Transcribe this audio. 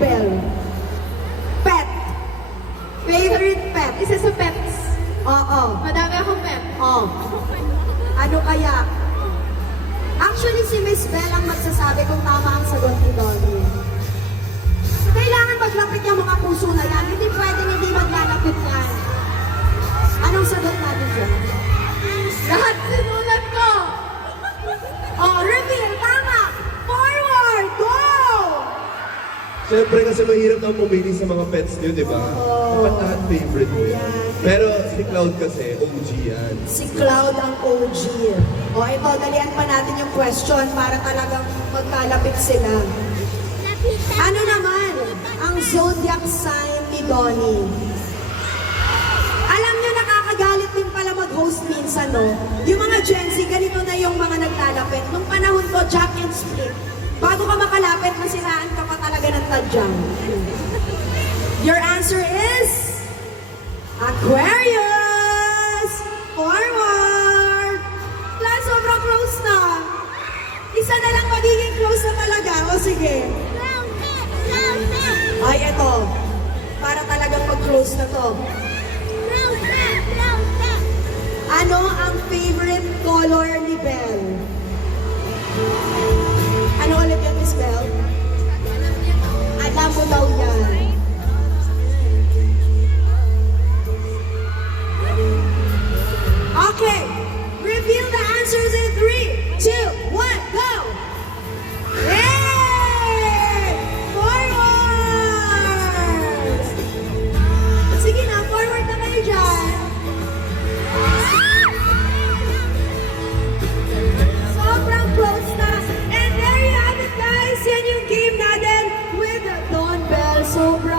Bell? Pet. Favorite pet. Isa sa pets. Oo. Madami akong pet. Oh. Ano kaya? Actually, si Miss Bell ang magsasabi kung tama ang sagot ni Donnie. Kailangan maglapit yung mga puso na yan. Hindi pwedeng hindi maglalapit yan. Anong sagot natin dyan? Lahat sinulat ko! Oh, reveal! Tama! Forward! Go! Siyempre kasi mahirap na pumili sa mga pets niyo, di ba? Dapat lahat favorite mo yan. Pero si Cloud kasi, OG yan. Si Cloud ang OG. O ito, dalian pa natin yung question para talagang magkalapit sila. Ano naman ang zodiac sign ni Donnie? Alam nyo, nakakagalit din pala mag-host minsan, no? Yung mga Gen Z, ganito na yung mga naglalapit. Nung panahon ko, Jack and Split. Bago ka makalapit, masiraan ka pa talaga ng tadyang. Your answer is... Aquarius! Forward! Class, sobrang close na. Isa na lang magiging close na talaga. O sige. Ay, eto. Para talagang mag-close na to. Ano ang favorite color ni Belle? Ano ulit yan, Miss Belle? Alam mo daw yan. Okay. Reveal the answers in 3, 2, 1, go! Yay! Forward! Sige na, forward na kayo dyan. Sobrang close na. And there you have it, guys. Yan yung game natin with Don Bell. Sobrang